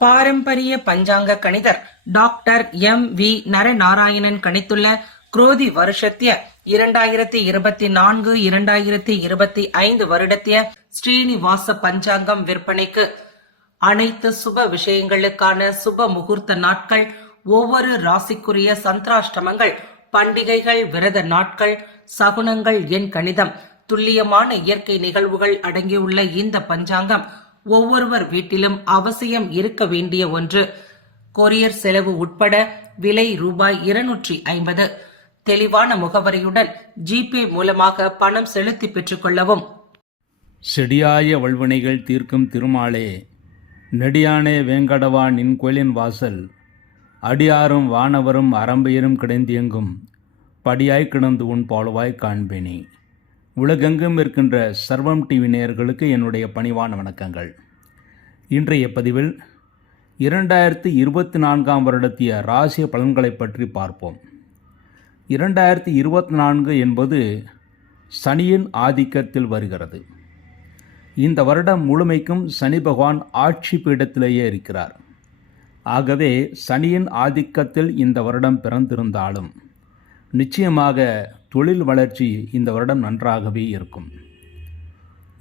பாரம்பரிய பஞ்சாங்க கணிதர் doctor V Naranarayanan கணித்துள்ள குரோதி வருஷத்திய 2024-2025 வருடத்திய ஸ்ரீனிவாச பஞ்சாங்கம் விற்பனைக்கு. அனைத்து சுப விஷயங்களுக்கான சுப முகூர்த்த நாட்கள், ஒவ்வொரு ராசிக்குரிய சந்திராஷ்டமங்கள், பண்டிகைகள், விரத நாட்கள், சகுனங்கள், எண் கணிதம், துல்லியமான இயற்கை நிகழ்வுகள் அடங்கியுள்ள இந்த பஞ்சாங்கம் ஒவ்வொருவர் வீட்டிலும் அவசியம் இருக்க வேண்டிய ஒன்று. கொரியர் செலவு உட்பட விலை ரூபாய் 250. தெளிவான முகவரியுடன் ஜிபே மூலமாக பணம் செலுத்தி பெற்றுக் கொள்ளவும். செடியாய வல்வினைகள் தீர்க்கும் திருமாலே, நெடியானே வேங்கடவா நின் கோயிலின் வாசல், அடியாரும் வானவரும் அரம்பையரும் கிடைந்தியங்கும் படியாய் கிடந்து உன் பாலுவாய் காண்பேனே. உலகெங்கும் இருக்கின்ற சர்வம் டிவி நேயர்களுக்கு என்னுடைய பணிவான வணக்கங்கள். இன்றைய பதிவில் 2024 வருடத்திய ராசிய பலன்களை பற்றி பார்ப்போம். 2024 என்பது சனியின் ஆதிக்கத்தில் வருகிறது. இந்த வருடம் முழுமைக்கும் சனி பகவான் ஆட்சி பீடத்திலேயே இருக்கிறார். ஆகவே சனியின் ஆதிக்கத்தில் இந்த வருடம் பிறந்திருந்தாலும் நிச்சயமாக தொழில் வளர்ச்சி இந்த வருடம் நன்றாகவே இருக்கும்.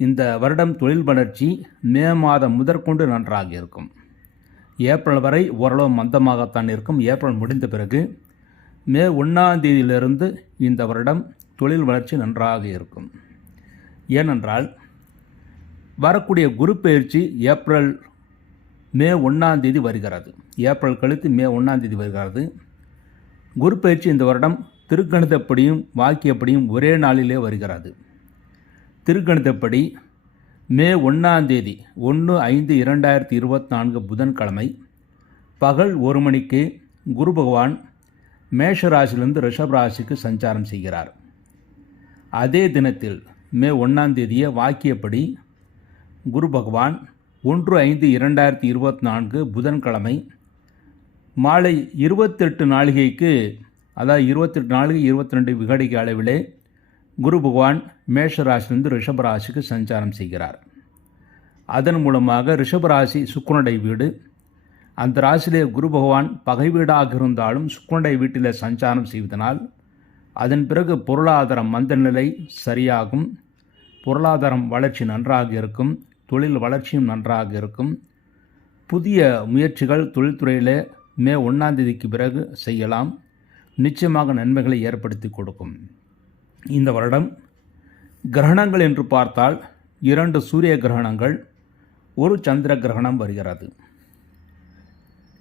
இந்த வருடம் தொழில் வளர்ச்சி மே மாதம் முதற்கொண்டு நன்றாக இருக்கும். ஏப்ரல் வரை ஓரளவு மந்தமாகத்தான் இருக்கும். ஏப்ரல் முடிந்த பிறகு மே 1ஆம் தேதியிலிருந்து இந்த வருடம் தொழில் வளர்ச்சி நன்றாக இருக்கும். ஏனென்றால் வரக்கூடிய குரு பயிற்சி மே 1ஆம் தேதி வருகிறது. ஏப்ரல் கழித்து மே 1ஆம் தேதி வருகிறது. குரு பயிற்சி இந்த வருடம் திருக்கணிதப்படியும் வாக்கியப்படியும் ஒரே நாளிலே வருகிறது. திருக்கணிதப்படி மே 1ஆம் தேதி 1/5/2024 புதன்கிழமை பகல் 1 மணிக்கு குரு பகவான் மேஷ ராசியிலிருந்து ரிஷப ராசிக்கு சஞ்சாரம் செய்கிறார். அதே தினத்தில் மே 1ஆம் தேதியே வாக்கியப்படி குரு பகவான் 1/5/2024 புதன்கிழமை மாலை 28 நாழிகைக்கு, அதாவது 28 நாழிகை 22 விகடிக்கு அளவிலே குரு பகவான் மேஷ ராசியிலிருந்து ரிஷப ராசிக்கு சஞ்சாரம் செய்கிறார். அதன் மூலமாக ரிஷபராசி சுக்கிரனுடைய வீடு. அந்த ராசியிலே குரு பகவான் பகை வீடாக இருந்தாலும் சுக்கிரனுடைய வீட்டில் சஞ்சாரம் செய்வதனால் அதன் பிறகு பொருளாதாரம் மந்த நிலை சரியாகும். பொருளாதாரம் வளர்ச்சி நன்றாக இருக்கும். தொழில் வளர்ச்சியும் நன்றாக இருக்கும். புதிய முயற்சிகள் தொழில்துறையில் மே 1ஆம் தேதிக்கு பிறகு செய்யலாம். நிச்சயமாக நன்மைகளை ஏற்படுத்தி கொடுக்கும். இந்த வருடம் கிரகணங்கள் என்று பார்த்தால் 2 சூரிய கிரகணங்கள், 1 சந்திர கிரகணம் வருகிறது.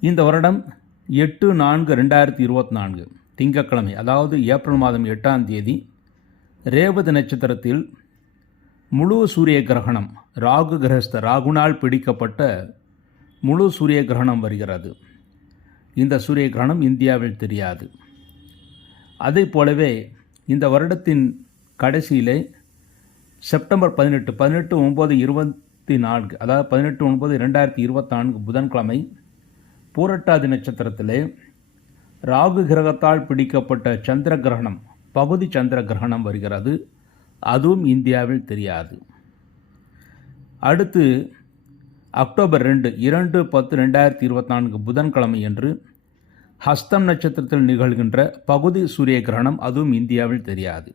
இந்த வருடம் 8/4/2024 திங்கட்கிழமை, அதாவது ஏப்ரல் மாதம் 8ஆம் தேதி ரேவதி நட்சத்திரத்தில் முழு சூரிய கிரகணம், ராகு கிரகஸ்த ராகுனால் பிடிக்கப்பட்ட முழு சூரிய கிரகணம் வருகிறது. இந்த சூரிய கிரகணம் இந்தியாவில் தெரியாது. அதை போலவே இந்த வருடத்தின் கடைசியிலே செப்டம்பர் 18/9/24, அதாவது 18/9/2024 புதன்கிழமை பூரட்டாதி நட்சத்திரத்திலே ராகு கிரகத்தால் பிடிக்கப்பட்ட சந்திர கிரகணம், பகுதி சந்திர கிரகணம் வருகிறது. அதுவும் இந்தியாவில் தெரியாது. அடுத்து அக்டோபர் 2/10/2024 புதன்கிழமை என்று ஹஸ்தம் நட்சத்திரத்தில் நிகழ்கின்ற பகுதி சூரிய கிரகணம், அதுவும் இந்தியாவில் தெரியாது.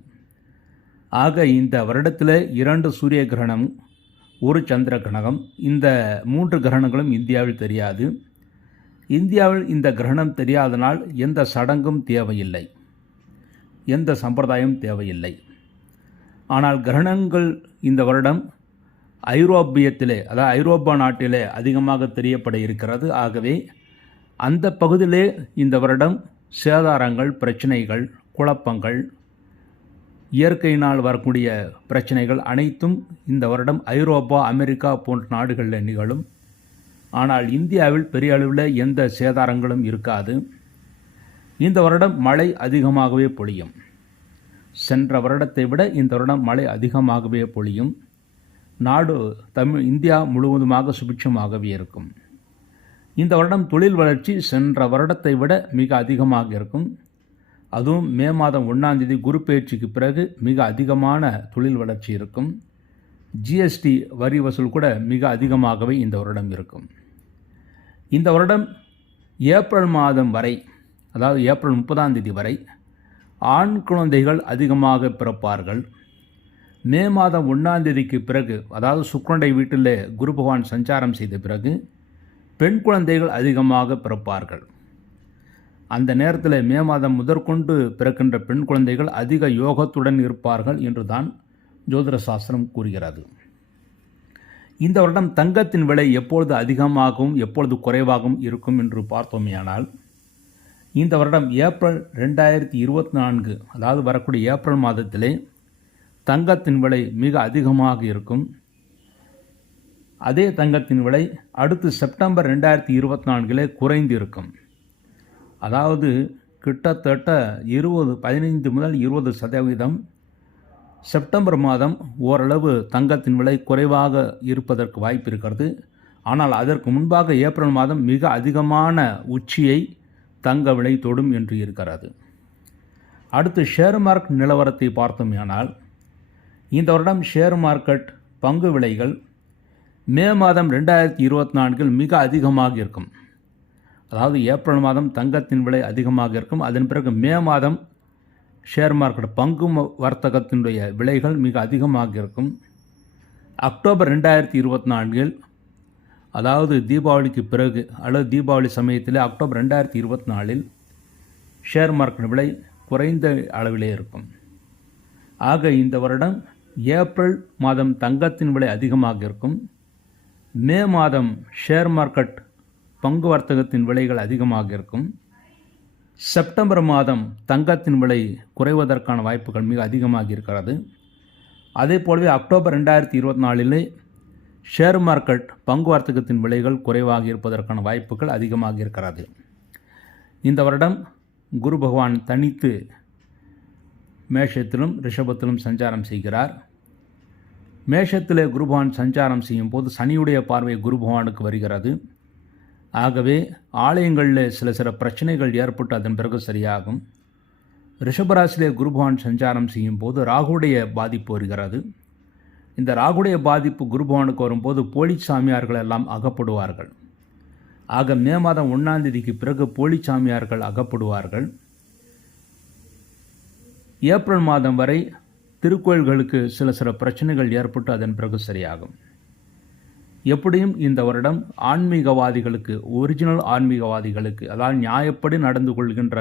ஆக இந்த வருடத்தில் 2 சூரிய கிரகணம், 1 சந்திர கிரகணம், இந்த 3 கிரகணங்களும் இந்தியாவில் தெரியாது. இந்தியாவில் இந்த கிரகணம் தெரியாதனால் எந்த சடங்கும் தேவையில்லை, எந்த சம்பிரதாயம் தேவையில்லை. ஆனால் கிரகணங்கள் இந்த வருடம் ஐரோப்பியத்திலே, அதாவது ஐரோப்பா நாட்டிலே அதிகமாக தெரியப்பட இருக்கிறது. ஆகவே அந்த பகுதியிலே இந்த வருடம் சேதாரங்கள், பிரச்சனைகள், குழப்பங்கள், இயற்கையினால் வரக்கூடிய பிரச்சனைகள் அனைத்தும் இந்த வருடம் ஐரோப்பா, அமெரிக்கா போன்ற நாடுகளில் நிகழும். ஆனால் இந்தியாவில் பெரிய அளவில் எந்த சேதாரங்களும் இருக்காது. இந்த வருடம் மழை அதிகமாகவே பொழியும். சென்ற வருடத்தை விட இந்த வருடம் மழை அதிகமாகவே பொழியும். நாடு இந்தியா முழுவதுமாக சுபிட்சமாகவே இருக்கும். இந்த வருடம் தொழில் வளர்ச்சி சென்ற வருடத்தை விட மிக அதிகமாக இருக்கும். அதுவும் மே மாதம் 1ஆம் தேதி குரு பயிற்சிக்கு பிறகு மிக அதிகமான தொழில் வளர்ச்சி இருக்கும். ஜிஎஸ்டி வரி வசூல் கூட மிக அதிகமாகவே இந்த வருடம் இருக்கும். இந்த வருடம் ஏப்ரல் மாதம் வரை, அதாவது ஏப்ரல் 30ஆம் தேதி வரை ஆண் குழந்தைகள் அதிகமாக பிறப்பார்கள். மே மாதம் 1ஆம் தேதிக்கு பிறகு, அதாவது சுக்கிரனுடைய வீட்டில் குரு பகவான் சஞ்சாரம் செய்த பிறகு பெண் குழந்தைகள் அதிகமாக பிறப்பார்கள். அந்த நேரத்தில் மே மாதம் முதற்கொண்டு பிறக்கின்ற பெண் குழந்தைகள் அதிக யோகத்துடன் இருப்பார்கள் என்று தான் ஜோதிட சாஸ்திரம் கூறுகிறது. இந்த வருடம் தங்கத்தின் விலை எப்பொழுது அதிகமாகவும் எப்பொழுது குறைவாகவும் இருக்கும் என்று பார்த்தோமேயானால், இந்த வருடம் ஏப்ரல் 2024, அதாவது வரக்கூடிய ஏப்ரல் மாதத்திலே தங்கத்தின் விலை மிக அதிகமாக இருக்கும். அதே தங்கத்தின் விலை அடுத்து செப்டம்பர் 2024 குறைந்து இருக்கும். அதாவது கிட்டத்தட்ட 15 முதல் 20% செப்டம்பர் மாதம் ஓரளவு தங்கத்தின் விலை குறைவாக இருப்பதற்கு வாய்ப்பு இருக்கிறது. ஆனால் அதற்கு முன்பாக ஏப்ரல் மாதம் மிக அதிகமான உச்சியை தங்க விலை தொடும் என்று இருக்கிறது. அடுத்து ஷேர் மார்க்கெட் நிலவரத்தை பார்த்தோமேயானால், இந்த வருடம் ஷேர் மார்க்கெட் பங்கு விலைகள் மே மாதம் 2024 மிக அதிகமாக இருக்கும். அதாவது ஏப்ரல் மாதம் தங்கத்தின் விலை அதிகமாக இருக்கும். அதன் பிறகு மே மாதம் ஷேர் மார்க்கெட் பங்கு வர்த்தகத்தினுடைய விலைகள் மிக அதிகமாக இருக்கும். அக்டோபர் 2024, அதாவது தீபாவளிக்கு பிறகு அல்லது தீபாவளி சமயத்தில் அக்டோபர் 2024 ஷேர் மார்க்கெட் விலை குறைந்த அளவிலே இருக்கும். ஆக இந்த வருடம் ஏப்ரல் மாதம் தங்கத்தின் விலை அதிகமாக இருக்கும். மே மாதம் ஷேர் மார்க்கெட் பங்கு வர்த்தகத்தின் விலைகள் அதிகமாக இருக்கும். செப்டம்பர் மாதம் தங்கத்தின் விலை குறைவதற்கான வாய்ப்புகள் மிக அதிகமாக இருக்கிறது. அதே போலவே அக்டோபர் 2024 ஷேர் மார்க்கெட் பங்கு வர்த்தகத்தின் விலைகள் குறைவாக இருப்பதற்கான வாய்ப்புகள் அதிகமாக இருக்கிறது. இந்த வருடம் குரு பகவான் தனித்து மேஷத்திலும் ரிஷபத்திலும் சஞ்சாரம் செய்கிறார். மேஷத்திலே குரு பகவான் சஞ்சாரம் செய்யும் போது சனியுடைய பார்வை குரு பகவானுக்கு வருகிறது. ஆகவே ஆலயங்களில் சில பிரச்சனைகள் ஏற்பட்டு அதன் பிறகு சரியாகும். ரிஷபராசிலே குரு பகவான் சஞ்சாரம் செய்யும் போது ராகுடைய பாதிப்பு வருகிறது. இந்த ராகுடைய பாதிப்பு குரு பகவானுக்கு வரும்போது போலி சாமியார்கள் எல்லாம் அகப்படுவார்கள். ஆக மே மாதம் 1ஆம் தேதிக்கு பிறகு போலி சாமியார்கள் அகப்படுவார்கள். ஏப்ரல் மாதம் வரை திருக்கோயில்களுக்கு சில பிரச்சனைகள் ஏற்பட்டு அதன் பிறகு சரியாகும். எப்படியும் இந்த வருடம் ஆன்மீகவாதிகளுக்கு, ஒரிஜினல் ஆன்மீகவாதிகளுக்கு, அதாவது நியாயப்படி நடந்து கொள்கின்ற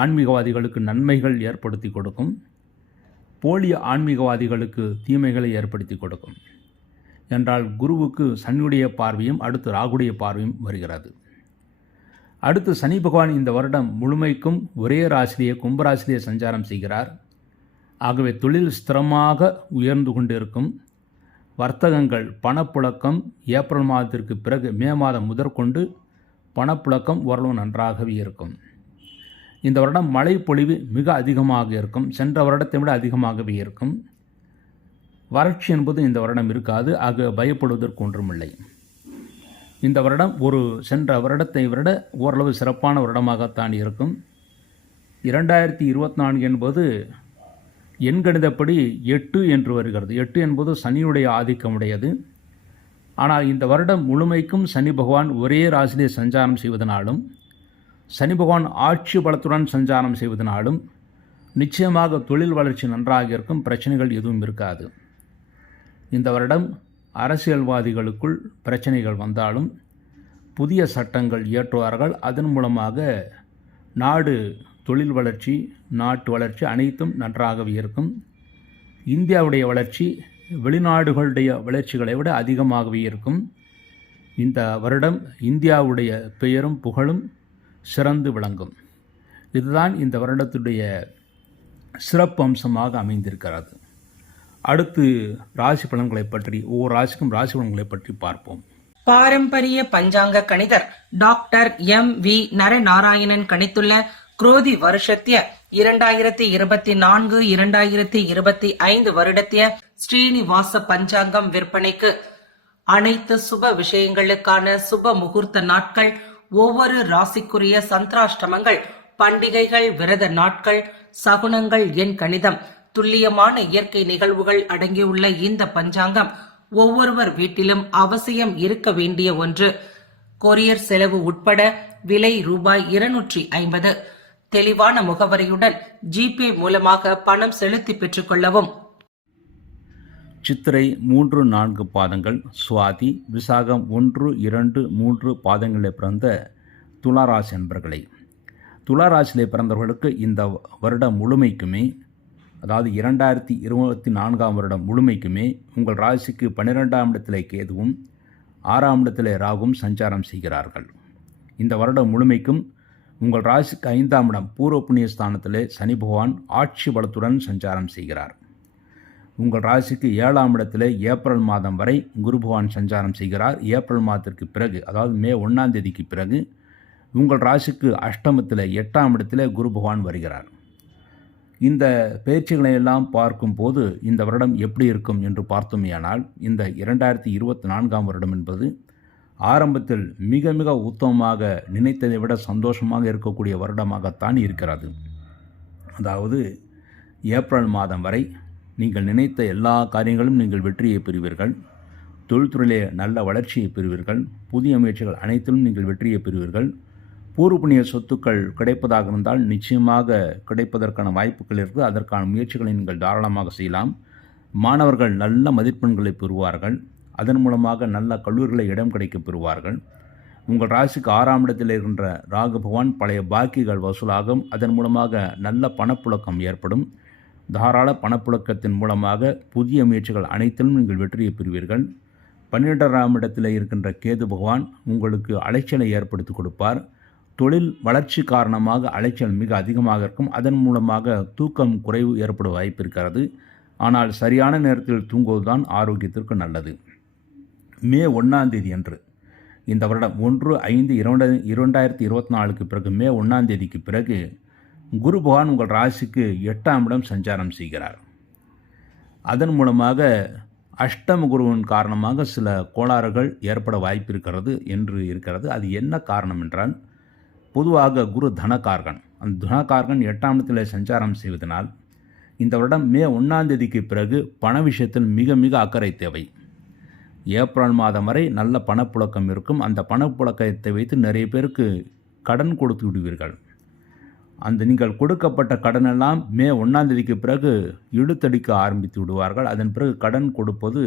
ஆன்மீகவாதிகளுக்கு நன்மைகள் ஏற்படுத்தி கொடுக்கும். போலி ஆன்மீகவாதிகளுக்கு தீமைகளை ஏற்படுத்தி கொடுக்கும். என்றால் குருவுக்கு சனியுடைய பார்வையும் அடுத்து ராகுடைய பார்வையும் வருகிறது. அடுத்து சனி பகவான் இந்த வருடம் முழுமைக்கும் ஒரே ராசிலேயே கும்பராசிலேயே சஞ்சாரம் செய்கிறார். ஆகவே தொழில் ஸ்திரமாக உயர்ந்து கொண்டிருக்கும். வர்த்தகங்கள், பணப்புழக்கம் ஏப்ரல் மாதத்திற்கு பிறகு மே மாதம் முதற்கொண்டு பணப்புழக்கம் ஓரளவு நன்றாகவே இருக்கும். இந்த வருடம் மழை பொழிவு மிக அதிகமாக இருக்கும். சென்ற வருடத்தை விட அதிகமாகவே இருக்கும். வறட்சி என்பது இந்த வருடம் இருக்காது. ஆக பயப்படுவதற்கு ஒன்றுமில்லை. இந்த வருடம் சென்ற வருடத்தை விட ஓரளவு சிறப்பான வருடமாகத்தான் இருக்கும். 2024 என்பது எண்கணிதப்படி 8 என்று வருகிறது. 8 என்பது சனியுடைய ஆதிக்கமுடையது. ஆனால் இந்த வருடம் முழுமைக்கும் சனி பகவான் ஒரே ராசியிலே சஞ்சாரம் செய்வதனாலும், சனி பகவான் ஆட்சி பலத்துடன் சஞ்சாரம் செய்வதனாலும் நிச்சயமாக தொழில் வளர்ச்சி நன்றாக இருக்கும். பிரச்சனைகள் எதுவும் இருக்காது. இந்த வருடம் அரசியல்வாதிகளுக்குள் பிரச்சனைகள் வந்தாலும் புதிய சட்டங்கள் இயற்றுவார்கள். அதன் மூலமாக நாடு தொழில் வளர்ச்சி, நாட்டு வளர்ச்சி அனைத்தும் நன்றாகவே இருக்கும். இந்தியாவுடைய வளர்ச்சி வெளிநாடுகளுடைய வளர்ச்சிகளை விட அதிகமாகவே இருக்கும். இந்த வருடம் இந்தியாவுடைய பெயரும் புகழும் சிறந்து விளங்கும். இதுதான் இந்த வருடத்துடைய சிறப்பு அம்சமாக அமைந்திருக்கிறது. அடுத்து ராசி பலன்களை பற்றி, ஒவ்வொரு ராசிக்கும் ராசி பலன்களை பற்றி பார்ப்போம். பாரம்பரிய பஞ்சாங்க கணிதர் டாக்டர் M.V. நரநாராயணன் கணித்துள்ள குரோதி வருஷத்திய 2024-2025 வருடத்திய ஸ்ரீனிவாச பஞ்சாங்கம் விற்பனைக்கு அனைத்து சுப விஷயங்களுக்கான சுப முகூர்த்த நாட்கள், ஒவ்வொரு ராசிக்குரிய சந்திராஷ்டமங்கள், பண்டிகைகள், விரத நாட்கள், சகுனங்கள், எண் கணிதம், துல்லியமான இயற்கை நிகழ்வுகள் அடங்கியுள்ள இந்த பஞ்சாங்கம் ஒவ்வொருவர் வீட்டிலும் அவசியம் இருக்க வேண்டிய ஒன்று. கொரியர் செலவு உட்பட விலை ரூபாய் 250. தெளிவான முகவரியுடன் ஜிபே மூலமாக பணம் செலுத்தி பெற்றுக் கொள்ளவும். சித்திரை 3-4 பாதங்கள், சுவாதி, விசாகம் 1, 2, 3 பாதங்களில் பிறந்த துளாராசி என்பர்களை, துளாராசியிலே பிறந்தவர்களுக்கு இந்த வருடம் முழுமைக்குமே, அதாவது 2024 வருடம் முழுமைக்குமே உங்கள் ராசிக்கு 12ஆம் இடத்திலே கேதுவும் 6ஆம் இடத்திலே ராகும் சஞ்சாரம் செய்கிறார்கள். இந்த வருடம் முழுமைக்கும் உங்கள் ராசிக்கு 5ஆம் இடம் பூர்வ புண்ணிய ஸ்தானத்திலே சனி பகவான் ஆட்சி பலத்துடன் சஞ்சாரம் செய்கிறார். உங்கள் ராசிக்கு 7ஆம் இடத்திலே ஏப்ரல் மாதம் வரை குரு பகவான் சஞ்சாரம் செய்கிறார். ஏப்ரல் மாதத்திற்கு பிறகு, அதாவது மே 1ஆம் தேதிக்கு பிறகு உங்கள் ராசிக்கு அஷ்டமத்தில் 8ஆம் இடத்திலே குரு பகவான் வருகிறார். இந்த பயிற்சிகளை எல்லாம் பார்க்கும்போது இந்த வருடம் எப்படி இருக்கும் என்று பார்த்தோமேயானால், இந்த 2024ஆம் வருடம் என்பது ஆரம்பத்தில் மிக மிக உத்தமமாக, நினைத்ததை விட சந்தோஷமாக இருக்கக்கூடிய வருடமாகத்தான் இருக்கிறது. அதாவது ஏப்ரல் மாதம் வரை நீங்கள் நினைத்த எல்லா காரியங்களும் நீங்கள் வெற்றியை பெறுவீர்கள். தொழில்துறையிலே நல்ல வளர்ச்சியை பெறுவீர்கள். புதிய முயற்சிகள் அனைத்திலும் நீங்கள் வெற்றியை பெறுவீர்கள். பூர்வ புண்ணிய சொத்துக்கள் கிடைப்பதாக இருந்தால் நிச்சயமாக கிடைப்பதற்கான வாய்ப்புகள் இருக்குது. அதற்கான முயற்சிகளை நீங்கள் தாராளமாக செய்யலாம். மாணவர்கள் நல்ல மதிப்பெண்களை பெறுவார்கள். அதன் மூலமாக நல்ல கல்லூரிகளை இடம் கிடைக்க பெறுவார்கள். உங்கள் ராசிக்கு 6ஆம் இடத்தில் இருக்கின்ற ராகு பகவான் பழைய பாக்கிகள் வசூலாகும். அதன் மூலமாக நல்ல பணப்புழக்கம் ஏற்படும். தாராள பணப்புழக்கத்தின் மூலமாக புதிய முயற்சிகள் அனைத்திலும் நீங்கள் வெற்றியை பெறுவீர்கள். 12ஆம் இடத்தில் இருக்கின்ற கேது பகவான் உங்களுக்கு அலைச்சலை ஏற்படுத்தி கொடுப்பார். தொழில் வளர்ச்சி காரணமாக அலைச்சல் மிக அதிகமாக இருக்கும். அதன் மூலமாக தூக்கம் குறைவு ஏற்பட வாய்ப்பு இருக்கிறது. ஆனால் சரியான நேரத்தில் தூங்குவதுதான் ஆரோக்கியத்திற்கு நல்லது. மே 1ஆம் தேதி அன்று, இந்த வருடம் 1/5/2024க்கு பிறகு மே 1ஆம் தேதிக்கு பிறகு குரு பகவான் உங்கள் ராசிக்கு 8ஆம் இடம் சஞ்சாரம் செய்கிறார். அதன் மூலமாக அஷ்டம குருவின் காரணமாக சில கோளாறுகள் ஏற்பட வாய்ப்பு இருக்கிறது. அது என்ன காரணம் என்றால், பொதுவாக குரு தனகாரகன். அந்த தனகாரகன் 8ஆம் இடத்தில் சஞ்சாரம் செய்வதனால் இந்த வருடம் மே 1ஆம் தேதிக்கு பிறகு பண விஷயத்தில் மிக மிக அக்கறை தேவை. ஏப்ரல் மாதம் வரை நல்ல பணப்புழக்கம் இருக்கும். அந்த பணப்புழக்கத்தை வைத்து நிறைய பேருக்கு கடன் கொடுத்து விடுவீர்கள். அந்த நீங்கள் கொடுக்கப்பட்ட கடனெல்லாம் மே 1ஆம் தேதிக்கு பிறகு இழுத்தடிக்க ஆரம்பித்து விடுவார்கள். அதன் பிறகு கடன் கொடுப்பது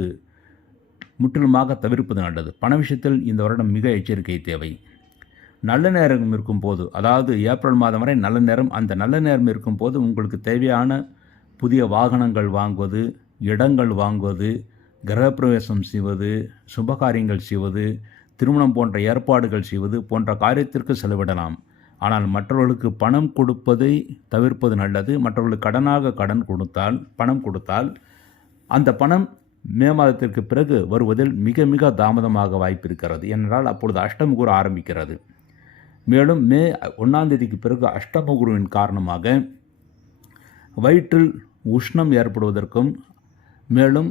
முற்றிலுமாக தவிர்ப்பது நல்லது. பண விஷயத்தில் இந்த வருடம் மிக எச்சரிக்கை தேவை. நல்ல நேரம் இருக்கும்போது, அதாவது ஏப்ரல் மாதம் வரை நல்ல நேரம், அந்த நல்ல நேரம் இருக்கும்போது உங்களுக்கு தேவையான புதிய வாகனங்கள் வாங்குவது, இடங்கள் வாங்குவது, கிரகப்பிரவேசம் செய்வது, சுபகாரியங்கள் செய்வது, திருமணம் போன்ற ஏற்பாடுகள் செய்வது போன்ற காரியத்திற்கு செலவிடலாம். ஆனால் மற்றவர்களுக்கு பணம் கொடுப்பதை தவிர்ப்பது நல்லது. மற்றவர்களுக்கு பணம் கொடுத்தால் அந்த பணம் மே மாதத்திற்கு பிறகு வருவதில் மிக மிக தாமதமாக வாய்ப்பு இருக்கிறது. ஏனென்றால் அப்பொழுது அஷ்டம குரு ஆரம்பிக்கிறது. மேலும் மே 1ஆம் தேதிக்கு பிறகு அஷ்டம குருவின் காரணமாக வயிற்றில் உஷ்ணம் ஏற்படுவதற்கும் மேலும்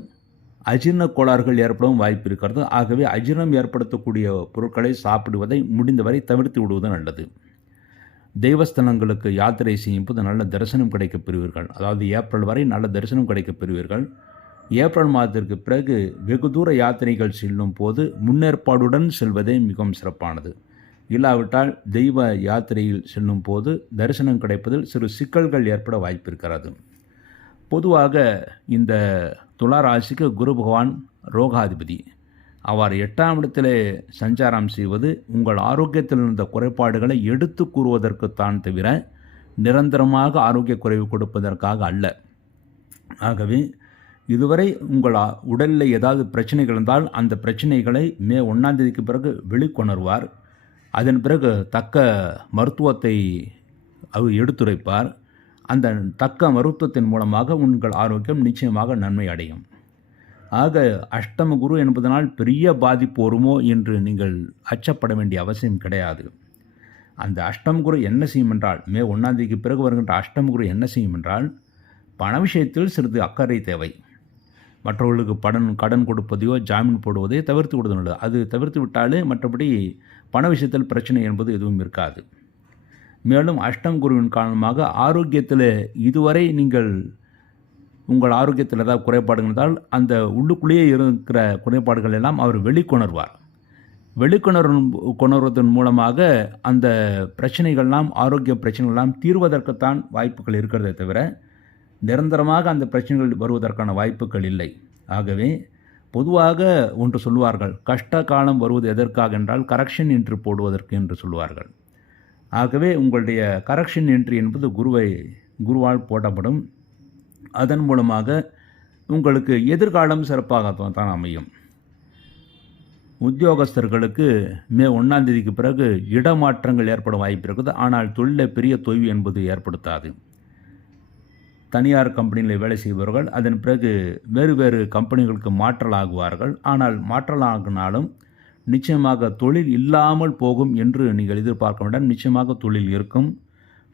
அஜீரண கோளாறுகள் ஏற்படவும் வாய்ப்பு இருக்கிறது. ஆகவே அஜீரணம் ஏற்படுத்தக்கூடிய பொருட்களை சாப்பிடுவதை முடிந்தவரை தவிர்த்து விடுவது நல்லது. தெய்வஸ்தலங்களுக்கு யாத்திரை செய்யும் போது நல்ல தரிசனம் கிடைக்கப் பெறுவீர்கள். அதாவது ஏப்ரல் வரை நல்ல தரிசனம் கிடைக்கப் பெறுவீர்கள். ஏப்ரல் மாதத்திற்கு பிறகு வெகு தூர யாத்திரைகள் செல்லும் போது முன்னேற்பாடுடன் செல்வதே மிகவும் சிறப்பானது. இல்லாவிட்டால் தெய்வ யாத்திரையில் செல்லும் போது தரிசனம் கிடைப்பதில் சிறு சிக்கல்கள் ஏற்பட வாய்ப்பு இருக்கிறது. பொதுவாக இந்த துலா ராசிக்கு குரு பகவான் ரோகாதிபதி. அவர் 8ஆம் இடத்திலே சஞ்சாரம் செய்வது உங்கள் ஆரோக்கியத்தில் இருந்த குறைபாடுகளை எடுத்து கூறுவதற்குத்தான் தவிர நிரந்தரமாக ஆரோக்கிய குறைவு கொடுப்பதற்காக அல்ல. ஆகவே இதுவரை உங்கள் உடலில் ஏதாவது பிரச்சனைகள் இருந்தால் அந்த பிரச்சனைகளை மே 1ஆம் தேதிக்கு பிறகு வெளிக்கொணர்வார். அதன் பிறகு தக்க மருத்துவத்தை அவர் எடுத்துரைப்பார். அந்த தக்க மருத்துவத்தின் மூலமாக உங்கள் ஆரோக்கியம் நிச்சயமாக நன்மை அடையும். ஆக அஷ்டம குரு என்பதனால் பெரிய பாதிப்பு வருமோ என்று நீங்கள் அச்சப்பட வேண்டிய அவசியம் கிடையாது. அந்த அஷ்டம குரு என்ன செய்யும் என்றால், மே 1ஆம் தேதிக்கு பிறகு வருகின்ற அஷ்டம குரு என்ன செய்யும் என்றால், பண விஷயத்தில் சிறிது அக்கறை தேவை. மற்றவர்களுக்கு கடன் கொடுப்பதையோ ஜாமீன் போடுவதையோ தவிர்த்து விடுவது நல்லது. அது தவிர்த்து விட்டாலே மற்றபடி பண விஷயத்தில் பிரச்சனை என்பது எதுவும் இருக்காது. மேலும் அஷ்டம் குருவின் காரணமாக ஆரோக்கியத்தில் இதுவரை நீங்கள் உங்கள் ஆரோக்கியத்தில் ஏதாவது குறைபாடுகள் இருந்தால் அந்த உள்ளுக்குள்ளேயே இருக்கிற குறைபாடுகள் எல்லாம் அவர் வெளிக்கொணர்வார். கொணர்வதன் மூலமாக அந்த பிரச்சனைகள்லாம், ஆரோக்கிய பிரச்சனைகள்லாம் தீர்வதற்குத்தான் வாய்ப்புகள் இருக்கிறதே தவிர நிரந்தரமாக அந்த பிரச்சனைகள் வருவதற்கான வாய்ப்புகள் இல்லை. ஆகவே பொதுவாக ஒன்று சொல்வார்கள், கஷ்ட காலம் வருவது எதற்காக என்றால் கரெக்ஷன் என்ட்ரி போடுவதற்கு என்று சொல்வார்கள். ஆகவே உங்களுடைய கரெக்ஷன் என்ட்ரி என்பது குருவால் போடப்படும். அதன் மூலமாக உங்களுக்கு எதிர்காலம் சிறப்பாகத்தான் அமையும். உத்தியோகஸ்தர்களுக்கு மே 1ஆம் தேதிக்கு பிறகு இடமாற்றங்கள் ஏற்பட வாய்ப்பு இருக்குது. ஆனால் தொழிலில் பெரிய தொய்வு என்பது ஏற்படுத்தாது. தனியார் கம்பெனியில் வேலை செய்பவர்கள் அதன் பிறகு வேறு கம்பெனிகளுக்கு மாற்றலாகுவார்கள். ஆனால் மாற்றலாகினாலும் நிச்சயமாக தொழில் இல்லாமல் போகும் என்று நீங்கள் எதிர்பார்க்க வேண்டாம். நிச்சயமாக தொழில் இருக்கும்.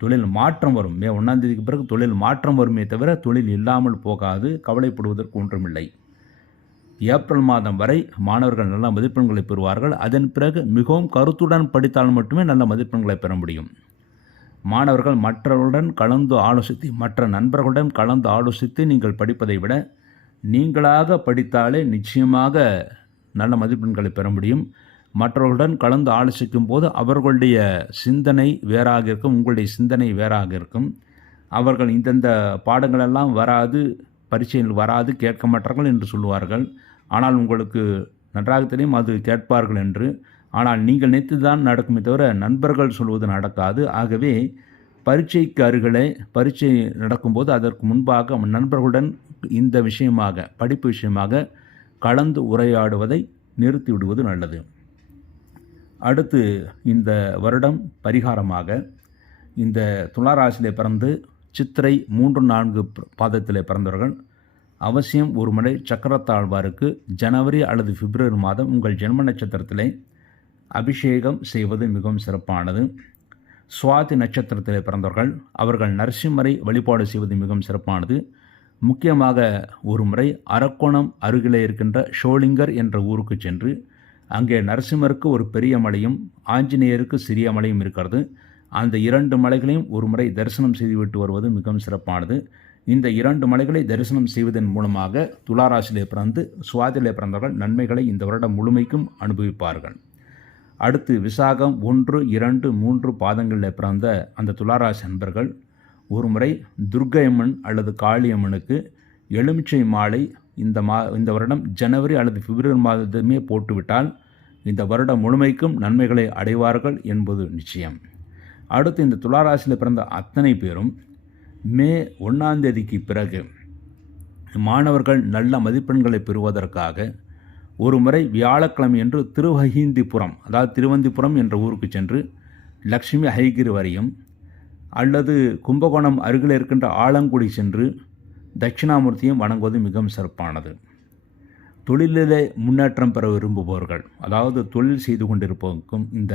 தொழில் மாற்றம் வரும். மே 1ஆம் தேதிக்கு பிறகு தொழில் மாற்றம் வருமே தவிர தொழில் இல்லாமல் போகாது. கவலைப்படுவதற்கு ஒன்றுமில்லை. ஏப்ரல் மாதம் வரை மாணவர்கள் நல்ல மதிப்பெண்களை பெறுவார்கள். அதன் பிறகு மிகவும் கருத்துடன் படித்தால் மட்டுமே நல்ல மதிப்பெண்களை பெற முடியும். மாணவர்கள் மற்றவர்களுடன் கலந்து ஆலோசித்து, மற்ற நண்பர்களுடன் கலந்து ஆலோசித்து நீங்கள் படிப்பதை விட நீங்களாக படித்தாலே நிச்சயமாக நல்ல மதிப்பெண்களை பெற முடியும். மற்றவர்களுடன் கலந்து ஆலோசிக்கும் போது அவர்களுடைய சிந்தனை வேறாக இருக்கும், உங்களுடைய சிந்தனை வேறாக இருக்கும். அவர்கள் இந்தந்த பாடங்களெல்லாம் வராது, பரீட்சையில் வராது, கேட்க மாட்டார்கள் என்று சொல்லுவார்கள். ஆனால் உங்களுக்கு நன்றாக தெரியும் அது கேட்பார்கள் என்று. ஆனால் நீங்கள் நினைத்து தான் நடக்குமே தவிர நண்பர்கள் சொல்வது நடக்காது. ஆகவே பரீட்சைக்கு அருகிலே பரீட்சை நடக்கும்போது அதற்கு முன்பாக நண்பர்களுடன் இந்த விஷயமாக, படிப்பு விஷயமாக கலந்து உரையாடுவதை நிறுத்திவிடுவது நல்லது. அடுத்து இந்த வருடம் பரிகாரமாக இந்த துளாராசியிலே பிறந்து சித்திரை 3-4 பாதத்திலே பிறந்தவர்கள் அவசியம் ஒரு முறை சக்கரத்தாழ்வாருக்கு ஜனவரி அல்லது பிப்ரவரி மாதம் உங்கள் ஜென்ம நட்சத்திரத்திலே அபிஷேகம் செய்வது மிகவும் சிறப்பானது. சுவாதி நட்சத்திரத்திலே பிறந்தவர்கள் அவர்கள் நரசிம்மரை வழிபாடு செய்வது மிகவும் சிறப்பானது. முக்கியமாக ஒரு முறை அரக்கோணம் அருகிலே இருக்கின்ற ஷோலிங்கர் என்ற ஊருக்கு சென்று அங்கே நரசிம்மருக்கு ஒரு பெரிய மலையும் ஆஞ்சநேயருக்கு சிறிய மலையும் இருக்கிறது. அந்த 2 மலைகளையும் ஒரு முறை தரிசனம் செய்துவிட்டு வருவது மிகவும் சிறப்பானது. இந்த 2 மலைகளை தரிசனம் செய்வதன் மூலமாக துளாராசியிலே பிறந்து சுவாதியிலே பிறந்தவர்கள் நன்மைகளை இந்த வருடம் முழுமைக்கும் அனுபவிப்பார்கள். அடுத்து விசாகம் 1, 2, 3 பாதங்களில் பிறந்த அந்த துளாராசி அன்பர்கள் ஒரு முறை துர்க்கையம்மன் அல்லது காளியம்மனுக்கு எலுமிச்சை மாலை இந்த வருடம் ஜனவரி அல்லது பிப்ரவரி மாதமே போட்டுவிட்டால் இந்த வருடம் முழுமைக்கும் நன்மைகளை அடைவார்கள் என்பது நிச்சயம். அடுத்து இந்த துளாராசியில் பிறந்த அத்தனை பேரும் மே 1ஆம் தேதிக்கு பிறகு மாணவர்கள் நல்ல மதிப்பெண்களை பெறுவதற்காக ஒரு முறை வியாழக்கிழமை என்று திருவஹீந்திபுரம், அதாவது திருவந்திபுரம் என்ற ஊருக்கு சென்று லக்ஷ்மி ஹைகிரி வரையும் அல்லது கும்பகோணம் அருகில் இருக்கின்ற ஆலங்குடி சென்று தட்சிணாமூர்த்தியும் வணங்குவது மிகவும் சிறப்பானது. தொழிலிலே முன்னேற்றம் பெற விரும்புபவர்கள், அதாவது தொழில் செய்து கொண்டிருப்பவருக்கும் இந்த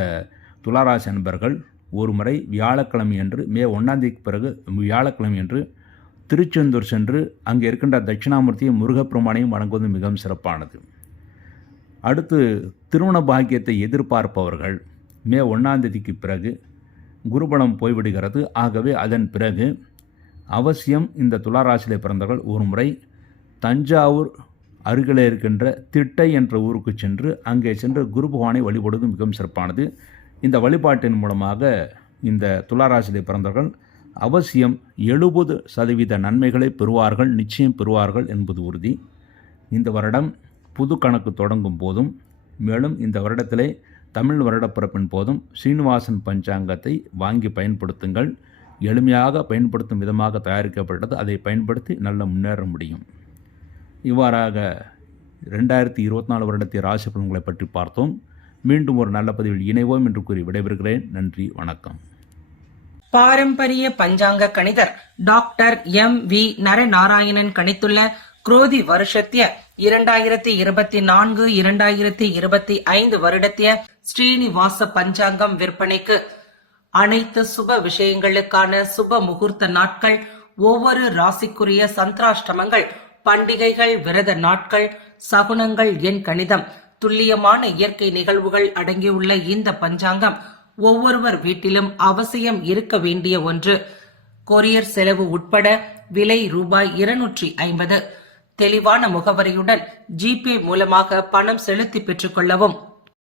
துளாராசி அன்பர்கள் ஒரு முறை வியாழக்கிழமை என்று மே 1ஆம் தேதிக்கு பிறகு வியாழக்கிழமை என்று திருச்செந்தூர் சென்று அங்கே இருக்கின்ற தட்சிணாமூர்த்தியும் முருகப்பெருமானையும் வணங்குவது மிகவும் சிறப்பானது. அடுத்து திருமண பாக்கியத்தை எதிர்பார்ப்பவர்கள் மே 1ஆம் தேதிக்கு பிறகு குருபலம் போய்விடுகிறது. ஆகவே அதன் பிறகு அவசியம் இந்த துளாராசியிலே பிறந்தவர்கள் ஒரு முறை தஞ்சாவூர் அருகிலே இருக்கின்ற திட்டை என்ற ஊருக்கு சென்று அங்கே சென்று குரு பகவானை வழிபடுவது மிகவும் சிறப்பானது. இந்த வழிபாட்டின் மூலமாக இந்த துளாராசியிலே பிறந்தவர்கள் அவசியம் 70% நன்மைகளை பெறுவார்கள், நிச்சயம் பெறுவார்கள் என்பது உறுதி. இந்த வருடம் புது கணக்கு தொடங்கும் போதும் மேலும் இந்த வருடத்திலே தமிழ் வருடப்பிறப்பின் போதும் ஸ்ரீனிவாசன் பஞ்சாங்கத்தை வாங்கி பயன்படுத்துங்கள். எளிமையாக பயன்படுத்தும் விதமாக தயாரிக்கப்பட்டது. அதை பயன்படுத்தி நல்ல முன்னேற முடியும். இவ்வாறாக 2024 வருடத்திய ராசி பலன்களை பற்றி பார்த்தோம். மீண்டும் ஒரு நல்ல பதிவில் இணைவோம் என்று கூறி விடைபெறுகிறேன். நன்றி, வணக்கம். பாரம்பரிய பஞ்சாங்க கணிதர் டாக்டர் M.V. நரநாராயணன் கணித்துள்ள குரோதி வருஷத்திய 2024-2025 வருடத்திய ஸ்ரீனிவாச பஞ்சாங்கம் விற்பனைக்கு அனைத்து சுப விஷயங்களுக்கான சுப முகூர்த்த நாட்கள், ஒவ்வொரு ராசிக்குரிய சந்திராஷ்டமங்கள், பண்டிகைகள், விரத நாட்கள், சகுனங்கள், எண் கணிதம், துல்லியமான இயற்கை நிகழ்வுகள் அடங்கியுள்ள இந்த பஞ்சாங்கம் ஒவ்வொருவர் வீட்டிலும் அவசியம் இருக்க வேண்டிய ஒன்று. கொரியர் செலவு உட்பட விலை ரூபாய் 250. தெளிவான முகவரியுடன் ஜிபே மூலமாக பணம் செலுத்தி பெற்றுக் கொள்ளவும்.